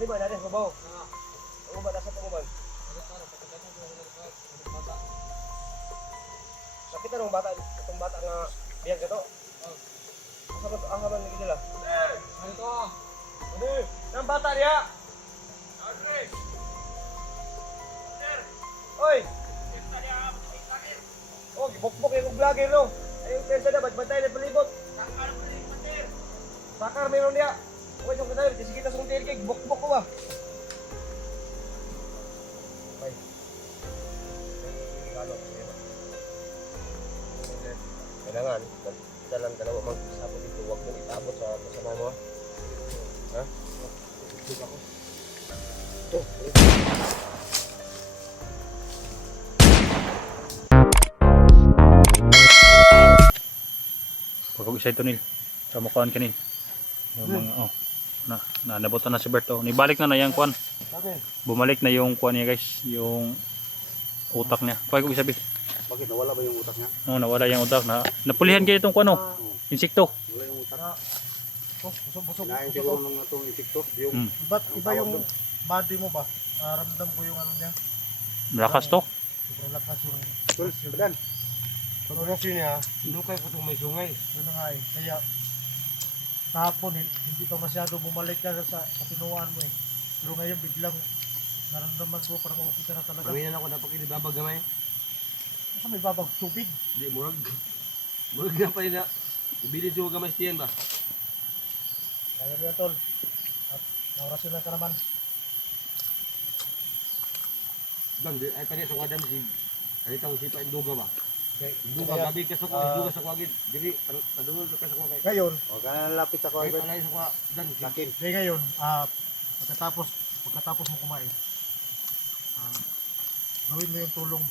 Ano ba natin sa babaw? Ano ba nasa tumuban? Nakita nung bata, itong bata nga biyag ka to? Asa man lagi nila? Ano to? Ano? Nang bata niya? Oy! Oh, gibok-bok yung vlogger no? Ayun, pensa na, bantay na palibot. Sakar meron dia. Huwag yung katayo, kasi kita sa kong kay bok-bok ko ba? Ay. Regalo. Kailangan, dalang dalawa mag-sabot dito. Huwag mong itabot sa kasama mo. Ha? Ito ako. Ito. Pag-isa ito nil. Kamukuhan kanin. Yung mga, nabutan na si Berto. Nibalik na yung kuan. Okay. Bumalik na yung kuan niya guys. Yung utak niya. Kuha ko isabi. Bakit nawala ba yung utak niya? Nawala yung utak. Napulihan kayo itong kuan insekto. Wala yung utak. Busog-busog. Kinain siguro ng itong insekto. Yung Iba yung body mo ba? Ramdam ko yung ano niya. Malakas to. Sobrang lakas yung... tools, badan. Sobrang niya, inukay ko itong may sungay. Yun nga eh. Kaya kahapon hindi pa masyado bumalik ka sa tinuan mo eh. Pero ngayon biglang naramdaman ko parang okay ka na talaga. Kami na ako dapat kinibabag gamay. Kasi may babag tubig. Hindi, murag. Murag na pa rin na. Ibilin siya gamay siyan ba? Kaya niya tol. At naurasyon lang ka naman. Bang, ay pa niya sa kwadam si... Ano itong sipa induga ba? Okay. Induga, gabi ka sa kwa, induga sa kwagid. Dili, padulol ka sa kwagid. Ngayon, O, ka na lapit sa kwagid. kwagid. Ay, palay sa kwa, dan, lakin. ngayon, pagkatapos mo kumain, gawin mo yung tulong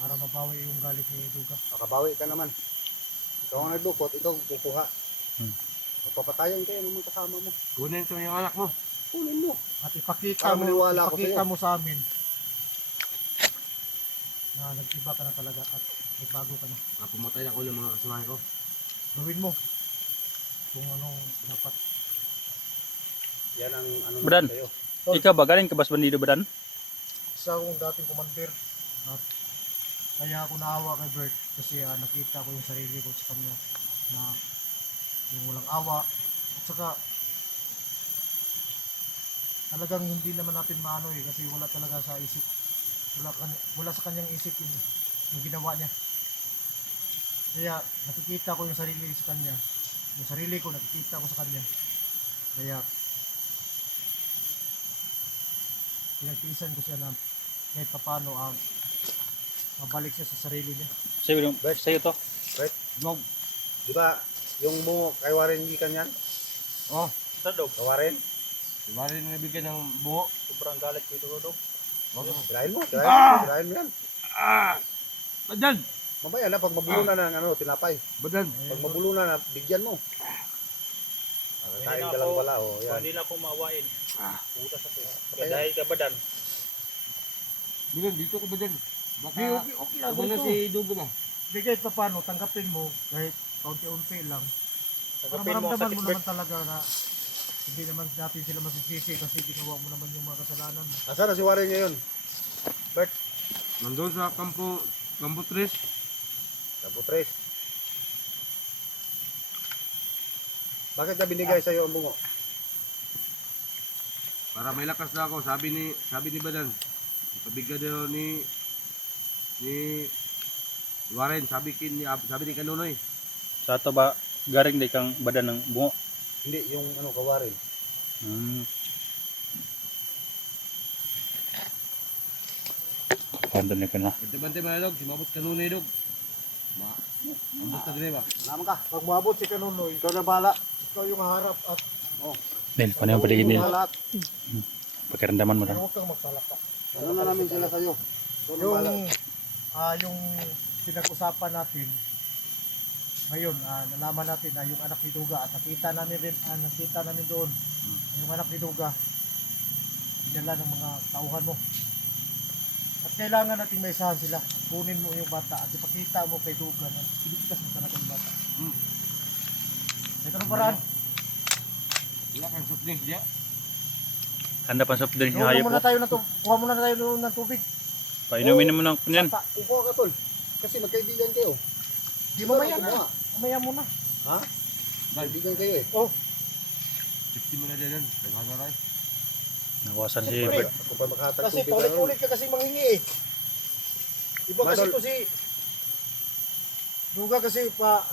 para mabawi yung galit ni Duga. Makabawi ka naman. Ikaw ang nagdukot, ikaw ang kukuha. Magpapatayan kayo ng mga kasama mo. Kunin ito yung anak mo. Kunin mo. At ipakita mo sa amin na nag-iba ka na talaga at nagbago ka na. Pumatay na ko ng mga kasamahan ko. Gawin mo kung anong dapat. Yan ang ano Badan. sa'yo. Ikaw ba? Galing ka ba sa bandido Badan? Isa akong dating commander at kaya ako naawa kay Bert kasi nakita ko yung sarili ko sa kanya na yung walang awa at saka talagang hindi naman natin maano eh kasi wala talaga sa isip wala sa kanyang isip yung ginawa niya kaya nakikita ko yung sarili sa kanya yung sarili ko nakikita ko sa kanya kaya pinagtiisan ko siya na kahit paano mabalik siya sa sarili niya. Sa'yo to. Right? Dog. Di ba, yung bungo, kay Warren gikan yan? Oh, sa dog. Kay Warren? Si Warren nabigyan ng bungo. Sobrang galit ko ito dog. Sirahin mo, sirahin mo yan. Badan! Mamaya na, pag mabulunan na ng ano, tinapay. Badan! Pag mabulunan na, bigyan mo. Kain ka lang pala, oh. Yan. Hindi na akong maawain. Puta sa to. Kaya- Dahil ka Badan. Bigan, dito ko Badan. Baka, Okay lang wala ito. si Dugo na. Di kahit paano, tanggapin mo kahit kaunti-unti lang. Para Tanggapin mo ang maramdaman sakit mo Bert. naman talaga na hindi naman natin sila masisisi kasi ginawa mo naman yung mga kasalanan mo. Nasaan na si Warren ngayon? Nandun sa Campo 3. Tapo 3. Bakit ka binigay sa'yo ang bungo? Para may lakas na ako, sabi ni Badan. Pabigyan daw ni Warren, sabi ni Kanunoy. Sa ato ba, garing di kang Badan ng bungo? Hindi, yung ano, ka Warren. Kandun ka na. Bante-bante mga dog, si Mabot Kanunoy dog. Ambot ka din ba? Naman ka. Pag maabot si Kanunoy, Ikaw na bahala. ikaw yung haharap at Nil, paano yung paligid nil? Lahat. Pagkaramdaman mo na. huwag kang magsalaka. Ano na namin sila sa'yo? Ikaw na bahala. Yung pinag-usapan natin ngayon, nalaman natin na yung anak ni Duga at nakita namin doon yung anak ni Duga dinala ng mga tauhan mo at kailangan natin may isahan sila. Kunin mo yung bata at ipakita mo kay Duga na piligtas mo talaga yung bata. Ito ng paraan. Wala kang shoot din siya. Handa pa soft drink yung Kuha hayop muna mo. tayo ng kuha muna tayo doon ng tubig. Painumin mo ng yan. Kukuha ka tol. Kasi magkaibigan kayo. Di mamaya na. Kumuha. Mamaya muna. Ha? Kaibigan kayo eh. 50 mo na din yan. Nagkakaray. Nawasan si Siyempre. Bert. Kung pa makatag Kasi tubig paulit-ulit ka kasi manghingi eh. Iba kasi Madol. to si Duga kasi pa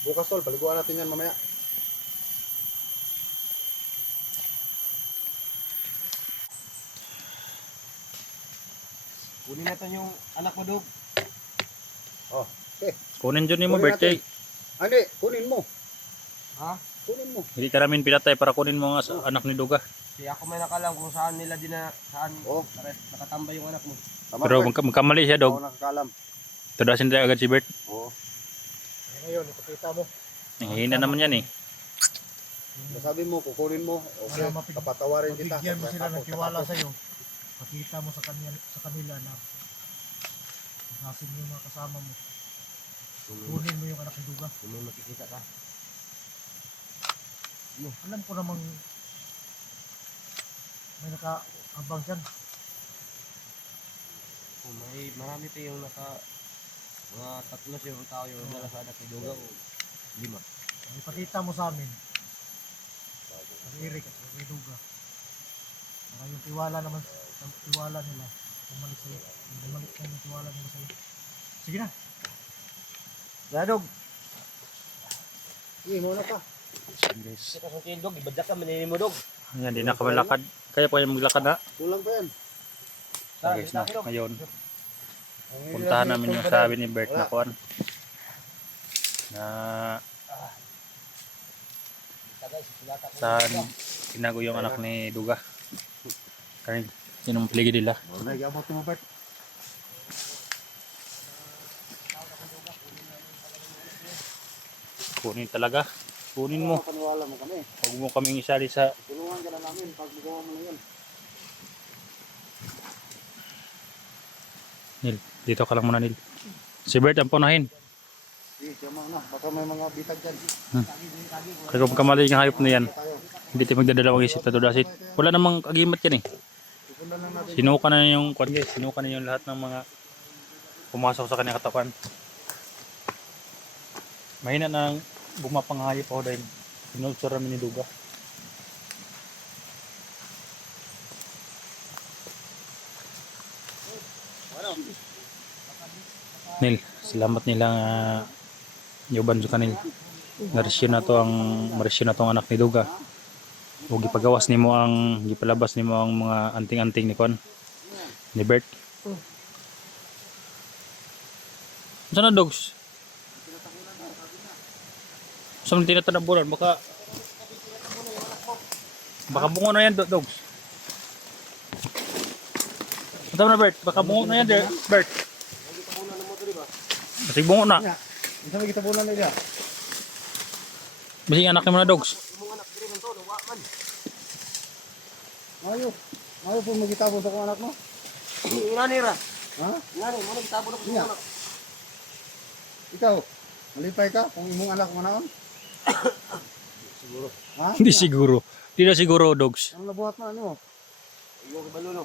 Bukas tol, paliguan natin yan mamaya. Kunin natin yung anak mo, Dog. Kunin dyan mo Kunin Bert. natin. Hindi, kunin mo. Ha? Kunin mo. Hindi ka namin pinatay para kunin mo nga sa anak ni Duga. Kasi ako may nakalam kung saan nila saan Oo. nakatambay yung anak mo. Tama Pero Fred. magkamali siya, Ako Dog. nakakalam. Tudasin tayo agad si Bert. Oo. ngayon ipakita mo. Hihina naman yan eh. Sabi mo, kukunin mo. Okay, Para mapig- papatawarin kita. Bigyan mo sila ng Tapos, tiwala tapos. sa iyo. Pakita mo sa kanila na nasin mo yung mga kasama mo. Kunin mo yung anak ni Duga. Kung may makikita ka. Alam ko namang may nakaabang dyan. Kung may marami tayong mga 3 yung tao yung dala sa anak ni Duga o 5. Ipakita mo sa amin. Ang Eric at ang Duga. Para yung tiwala naman, ang tiwala nila, bumalik sa'yo. Bumalik na yung tiwala nila sa'yo. Sige na. Dadog. Sige, muna pa. Guys. Kasi kasang kayo, Dog, ibadyak ka, maninin mo, Dog. Ayan, di na kami lakad. Kaya po kayo maglakad na. Kulang pa yan. Guys, no, ngayon, Ang puntahan hirap namin nito, yung Badal. sabi ni Bert na kuan. Na saan tinago yung anak ni Duga. Kaya yun ang paligid nila. Nag-abot mo, Bert. Kunin talaga. Kunin mo. Paniwala mo kami. Huwag mo kaming isali sa Tulungan ka na namin pag magawa mo na yan. Nil. Dito ka lang muna, Nil. Si Bert ang punahin. Sige, tiyama na. Baka may mga bitag dyan. Kaya kung kamali yung hayop na yan, Tayo. hindi tayo magdadalawang isip na dudasit. Wala namang agimat yan eh. Tutunan lang natin. Sinuka na yung kwan guys. Sinuka na yung lahat ng mga pumasok sa kanyang katawan. Mahina na bumapang hayop ako dahil sinulsura namin ni Duga. Nil, salamat nila nga yuban sa kanil. Naresyon na to ang anak ni Duga. O gipagawas nimo ang gipalabas nimo ang mga anting-anting ni Kon ni Bert. Saan na dogs? Saan tinatanabunan? Baka bungo na yan dogs. Tama na Bert, baka bungo na yan Bert. Masig bungo na. Isa may kitabunan nila. Masig anak mo na dogs. Mayo. Mayo po magitapon sa kong anak mo. Inanira. Ha? Inani, mo nagtabo na ko Iya. sa anak. Ikaw, malipay ka kung imong anak mo naon? Siguro. Ha? Hindi siguro. Hindi na siguro dogs. Ang nabuhat na ano? Iyo kay Baluno.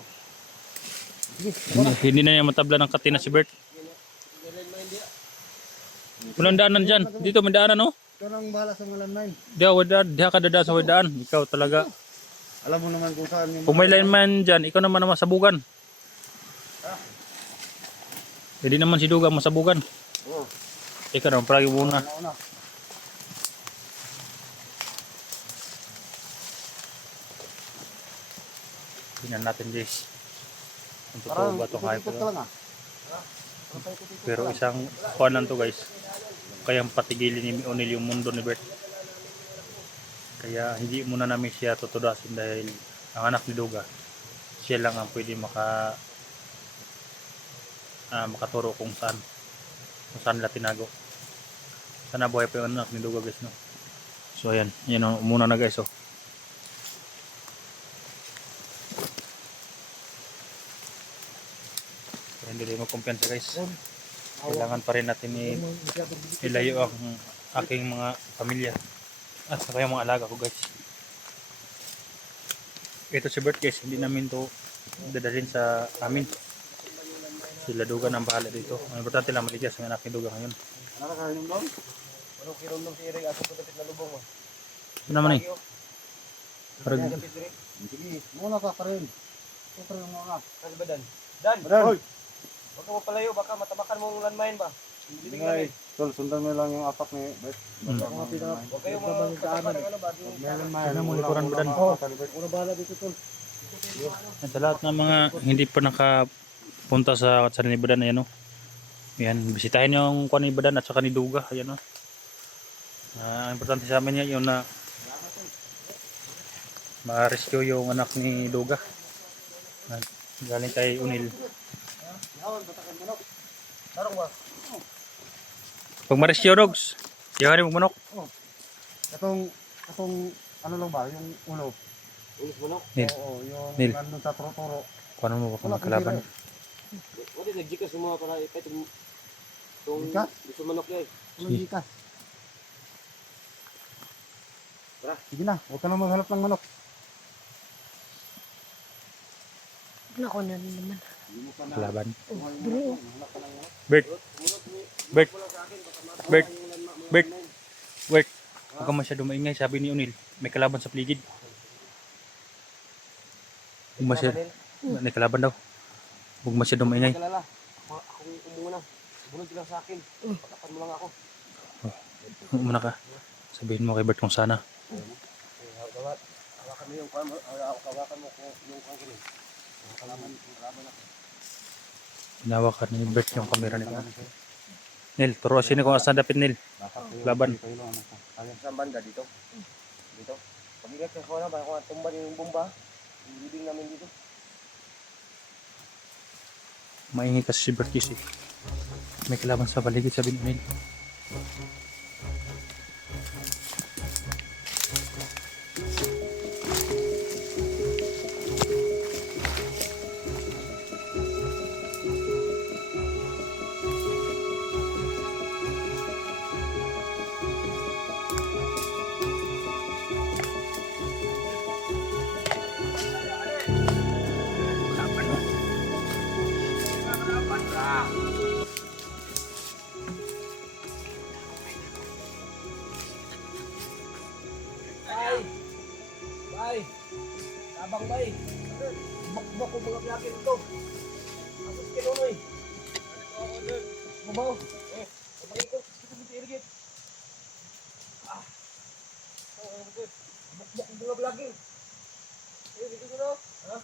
Hindi na niya matabla ng katina si Bert. Walang daanan dyan. Dito may daanan no? Ikaw nang bahala sa mga landmine. Diha ka dadaan sa daan. Ikaw talaga. Alam mo naman kung saan yung... Kung may lineman dyan, ikaw naman ang masabugan. Hindi naman si Duga masabugan. Oo. Ikaw naman palagi muna. Una. Tingnan natin guys. Kung Parang totoo ba itong hype ikot-ikot ka lang ah. Pero isang kuhanan to guys. Kayang patigilin ni O'Neil yung mundo ni Bert. Kaya hindi muna namin siya tutudasin dahil ang anak ni Duga, siya lang ang pwede makaturo kung saan nila tinago. Sana buhay pa yung anak ni Duga guys no. So ayan, yan muna na guys oh. Pero hindi rin magkumpiyansa guys. Kailangan pa rin natin ilayo ang aking mga pamilya at saka yung mga alaga ko guys. Ito si Bert guys, hindi namin to dadalhin sa amin. Sila Duga nang bahala dito. Ang importante lang maligas ang anak ni Duga ngayon. Ano ka kainin doon? Ano kirom ng si Eric aso ko dapit na lubong mo. Ito naman eh. Parang Sige, muna ka rin. Ito pa rin mga. Ano ba Dan? Dan! Hoy! Huwag ka mapalayo, baka matabakan mong landmine ba? Hindi Ngay, tol, sundan mo lang yung apak ni Bert. Huwag kayong mga katapan ng ano ba? Tingnan mo likuran ba, Dan? Una bahala dito, tol. Yan, sa lahat ng mga hindi pa nakapunta sa Nibadan, ayan o. Yan, bisitahin yung kuha ni Nibadan at saka ni Duga, ayan o. Ang importante sa amin yan yung na ma-rescue yung anak ni Duga. Galing kay Unil. Tarong ba? Pag ma-rescue dogs, yakan yung manok. Katong ano lang ba, yung ulo. Ulis mo no? Nil, Oo, yung Nil. nandun sa toro-toro. kuha mo ba kung magkalaban? Wala nagjikas mo mga para ipay itong Jikas? gusto manok niya eh. Ano ka? Sige na, huwag ka na maghanap ng manok. Nako na rin naman. Kalaban. Dili oh. Bert. Bert. Bert. Bert. Bert. Huwag ka masyado maingay, sabi ni Unil. May kalaban sa paligid. Huwag masyado. May kalaban daw. Huwag masyado maingay. Kalala. Akong umuna. Bunod sila sa akin. Patapan mo lang ako. Umuna ka. Sabihin mo kay Bert kung sana. Hawakan mo yung kwan mo. Hawakan mo yung kwan ko rin. Kalaban ako. Hinawakan ni Bert yung camera nito. Nil, turo sini kung asan dapit Nil. Laban. Saan banda? Dito? Dito? Pag-ingat ka ko na ba? Kung tumba yung bomba. Yung living namin dito. Maingay kasi si Bert kasi. May kalaban sa paligid, sabi ni Nil. Kalaban no? Bay! Tabang bay! Bakbak ko mga piyakin ito. Tapos kinunoy. Mabaw. Pabagay ko. Kita mo tirigit. Bakbak ko mga piyakin. Dito ko na. Ha?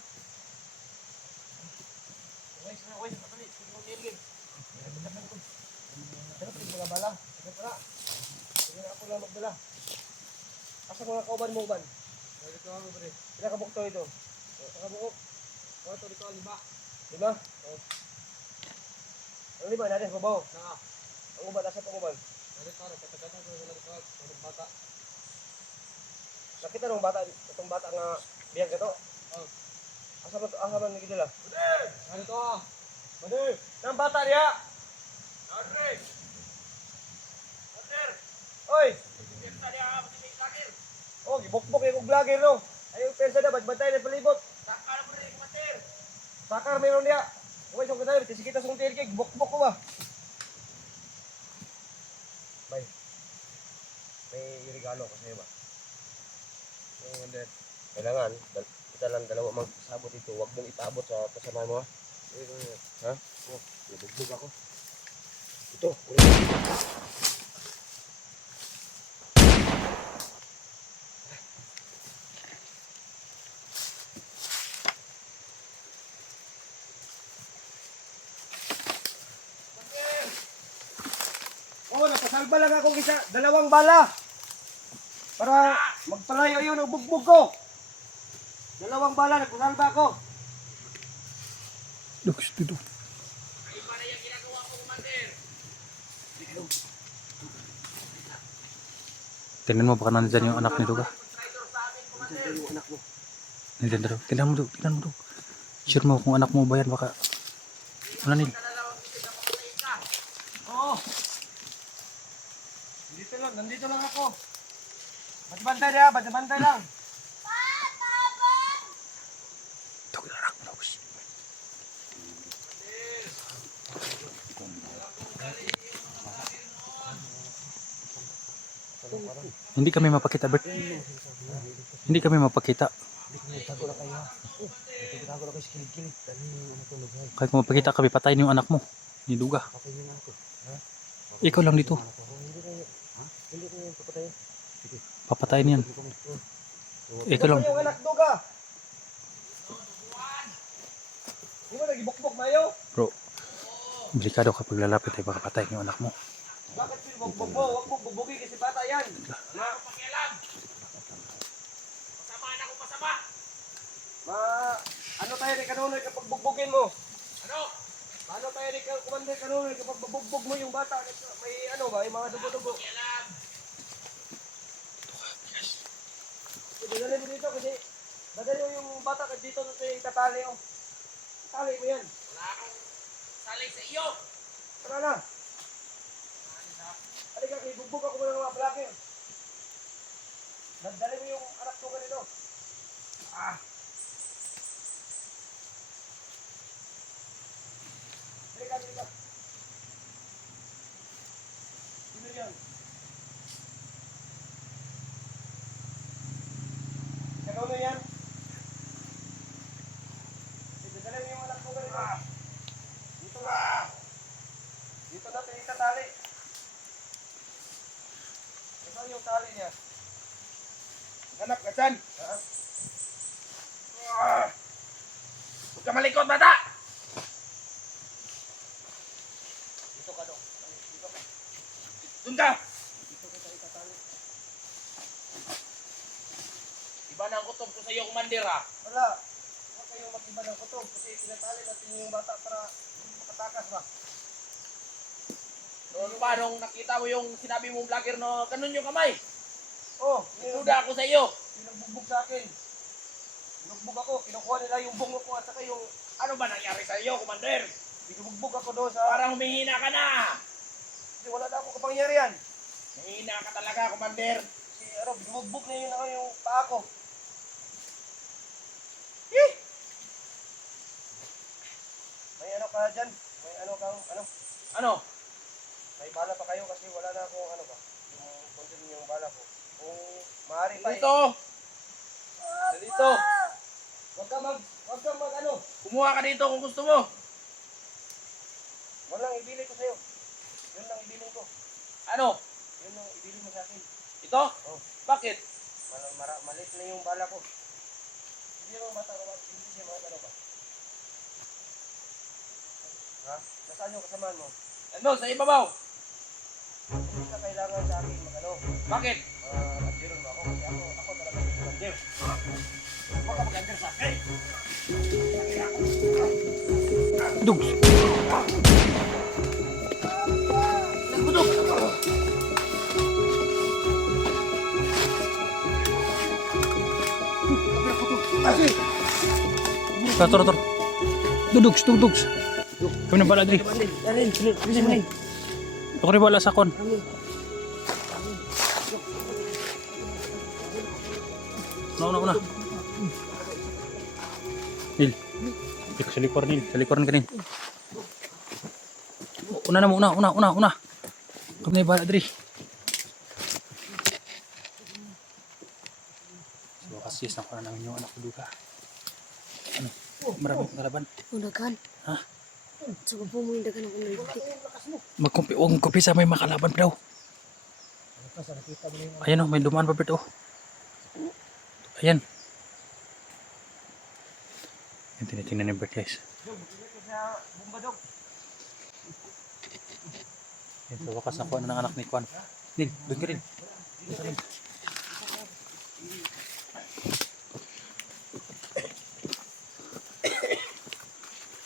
Okay. Patali. Kita mo tirigit. Sarap yung mga bala. Sige pala. Sige na ako lang magdala. Asa ko na kauban mo ban? Dito ako bre. Pila ka bukto ito? Saka buok. Ito dito 5. 5? Oh. Ano 5 natin babaw? Na. Ang uban asa pang uban? Dito para katagatan ko wala ko ng bata. Nakita nung bata itong bata nga biyag ka to? Oh. Asa man ni dila? Ano to? Madu. Nang bata diha. Andre. Oy. Oh, gibukbok yung vlogger no. Ayaw pensa na bantay na palibot. Sakar mo rin kumatir. Sakar meron dia. Uy, so kita kasi kita sung tir kay bukbok ko ba. Bay. May regalo ko sa iyo ba? Kailangan kita lang dalawa magsabot dito. Huwag mong ipaabot sa kasama mo ha. Ha? Oh, bugbog ako. Ito. Oh, nakasalba lang ako isa, 2 bala. Para magpalayo yun ang bugbog ko. 2 bala, nagpasalba ako. Dogs, dito. Tingnan mo baka nandyan yung anak ni Duga. Nandyan daw. Tingnan mo daw. Sure mo kung anak mo ba yan baka. Ano Nil? Oo. Nandito lang ako. Bantay lang. Hindi kami mapakita, Bert. Hindi kami mapakita. Tago na kayo ha. Tago na kayo sa kilid-kilid. Dali yung anak ko lugay. Kahit kung mapakita kami, patayin yung anak mo. Ni Duga. Patay yung anak ko. Ha? Ikaw lang dito. Hindi na yun. Ha? Hindi na yun papatayin. Papatayin yan. Ikaw lang. Yung anak Duga. Di ba nagibukbok mayo? Bro, delikado kapag lalapit ay baka patayin yung anak mo. Bakit sinibukbok mo? Huwag mo bubugi kasi bata yan. Ma, Ma, ano tayo ni Kanunoy kapag bugbugin mo? Ano? Paano tayo ni Commander Kanunoy kapag bubugbog mo yung bata? May ano ba? May mga dugo-dugo. Dadali mo dito kasi dadali mo yung bata kasi dito na tayo itatali oh. Tali mo yan. Wala akong sali sa iyo. Tara na. Halika, ibugbog ako muna ng mga vlogger. Dadali mo yung anak ko ganito. Ah. Halika. Sino yan? Ikaw na yan? Dadali mo yung anak ko ganito. Dito na. Dito natin itatali. Ito yung tali niya. Hanap ka dyan. Huwag ka malikot, bata! Dito ka, Dok. Dito ka. Doon ka. Dito ka tayo itatali. Iba na ang kutob ko sa iyo, Commander, ha? Wala. Huwag kayong mag-iba ng kutob kasi tinatali natin yung bata para makatakas ba? Noon pa, nung nakita mo yung sinabi mong vlogger no, ganun yung kamay. Oh, ngayon, Duda ako sa iyo. pinagbubog sa akin. Pinugbog ako, kinukuha nila yung bungo ko at saka yung Ano ba nangyari sa iyo, Commander? pinugbog ako doon sa... Parang humihina ka na. Kasi wala na akong kapangyarihan. Humihina ka talaga, Commander. Si ano, binugbog na yun ako yung paa ko. May ano ka dyan? May ano kang, ano? Ano? May bala pa kayo kasi wala na akong ano ba? Yung continue yung bala ko. Kung maaari pa Dito. Dito. Wag ka mag ano. Kumuha ka dito kung gusto mo. Walang ibili ko sa'yo. Yun lang ibili ko. Ano? Yun lang ibili mo sa akin. Ito? Oh. Bakit? Malit na yung bala ko. Hindi mo matarawan. Hindi siya ano ba? Ha? Nasaan yung kasamaan mo? Ano? Sa ibabaw. Hindi ka kailangan sa akin mag ano. Bakit? Adjure mo ako kasi ako talaga yung commander. Huwag ka mag-under sa akin. Dugs. Tor. Dudugs. Kami na bala, Dri. Alin. Ako rin bala sa kon. Una. Nil. Dito sa likuran, Nil. Sa likuran ka, Nil. Una na mo, una. Kami na bala, Dri. So, kasi nakuha na namin yung anak ko Duga. Ano? Maraming kalaban. Udagan. Ha? Sa po mo yung dagan ng umiligti. Huwag mong kumpisa, may makalaban pa daw. Ayan o, may dumaan pa Bert o. Ayan. Yan, tinitingnan ni Bert guys. Yan, sa wakas na kuha na ng anak ni Kwan. Nil, doon ka rin.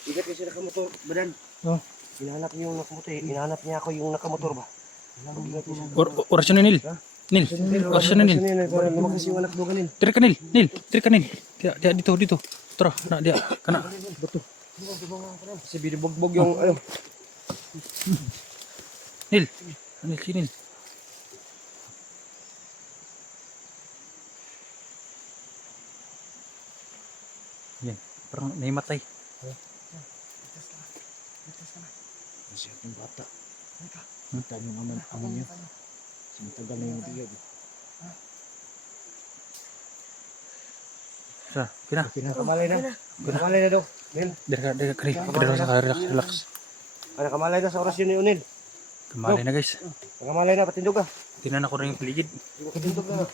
Igat kasi nakamotor, badan. Oh. Hinahanap niyo yung nakamotor. Hinahanap niya ako yung nakamotor ba? Orasyon na Nil. Nil, orasyon na Nil. Lumakas yung anak mo ganin. Tira ka Nil. Dia, dito. Tara, na dia. Kana. Kasi binubugbog yung ano. Nil. Nil, si Nil. Yan, parang naimatay. Kasi ating bata. Ang tanong naman niya. Sintagal na yung biyag. Sa, kina. Pinakamalay na. Pinakamalay na daw. Nil. Dere ka, relax. Ano kamalay na sa orasyon ni Unil. Kamalay na guys. Pinakamalay na patindog ka. Tinan ako rin yung paligid. Patindog na.